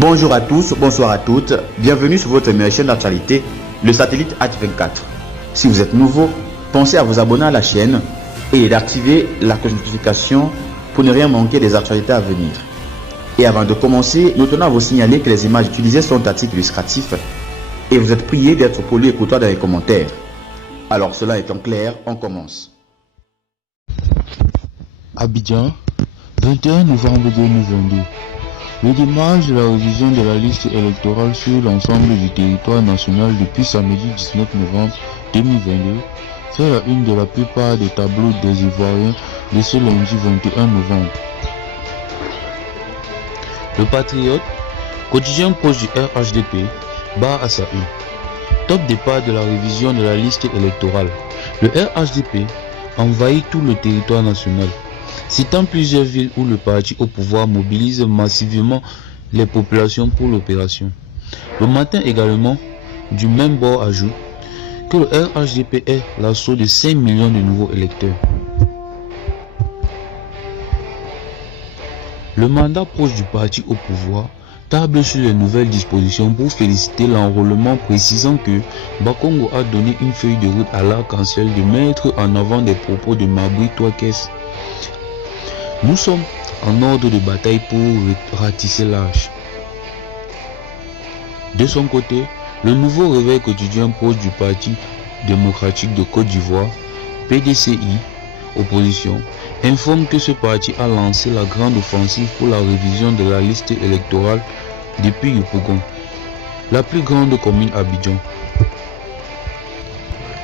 Bonjour à tous, bonsoir à toutes, bienvenue sur votre meilleure chaîne d'actualité, le satellite H24. Si vous êtes nouveau, pensez à vous abonner à la chaîne et d'activer la cloche de notification pour ne rien manquer des actualités à venir. Et avant de commencer, nous tenons à vous signaler que les images utilisées sont à titre illustratif et vous êtes priés d'être poli et courtois dans les commentaires. Alors cela étant clair, on commence. Abidjan, 21 novembre 2022. Le démarrage de la révision de la liste électorale sur l'ensemble du territoire national depuis samedi 19 novembre 2022 fait la une de la plupart des tableaux des Ivoiriens de ce lundi 21 novembre. Le Patriote, quotidien proche du RHDP, barre à sa une. Top départ de la révision de la liste électorale. Le RHDP envahit tout le territoire national, citant plusieurs villes où le parti au pouvoir mobilise massivement les populations pour l'opération. Le Matin également, du même bord, ajoute que le RHDP est l'assaut de 5 millions de nouveaux électeurs. Le mandat proche du parti au pouvoir table sur les nouvelles dispositions pour féliciter l'enrôlement, précisant que Bakongo a donné une feuille de route à l'arc-en-ciel de mettre en avant des propos de Mabri Touakes. Nous sommes en ordre de bataille pour ratisser l'âge. De son côté, le nouveau réveil quotidien proche du Parti démocratique de Côte d'Ivoire, PDCI, opposition, informe que ce parti a lancé la grande offensive pour la révision de la liste électorale depuis Yopougon, la plus grande commune Abidjan.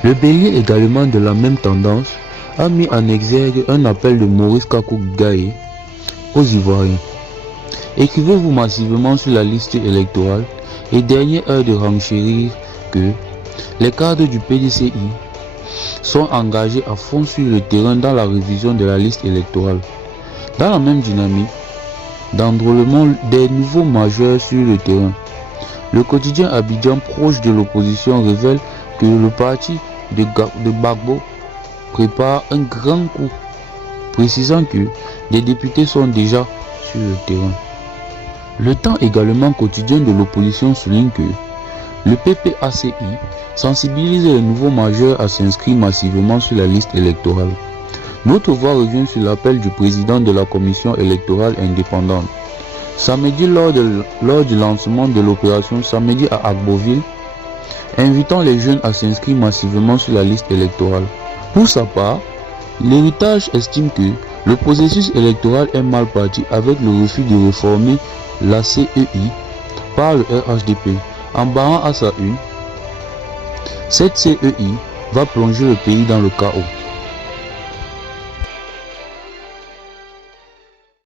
Le Bélier, également de la même tendance, a mis en exergue un appel de Maurice Kakou Gaye aux Ivoiriens. Écrivez-vous massivement sur la liste électorale et dernière heure de renchérir que les cadres du PDCI sont engagés à fond sur le terrain dans la révision de la liste électorale. Dans la même dynamique d'enrôlement des nouveaux majeurs sur le terrain, le quotidien Abidjan proche de l'opposition révèle que le parti de Gbagbo prépare un grand coup, précisant que des députés sont déjà sur le terrain. Le Temps également quotidien de l'opposition souligne que le PPACI sensibilise les nouveaux majeurs à s'inscrire massivement sur la liste électorale. Notre voix revient sur l'appel du président de la commission électorale indépendante. Samedi, lors du lancement de l'opération Samedi à Agboville, invitant les jeunes à s'inscrire massivement sur la liste électorale. Pour sa part, l'héritage estime que le processus électoral est mal parti avec le refus de réformer la CEI par le RHDP. En barrant à sa une, cette CEI va plonger le pays dans le chaos.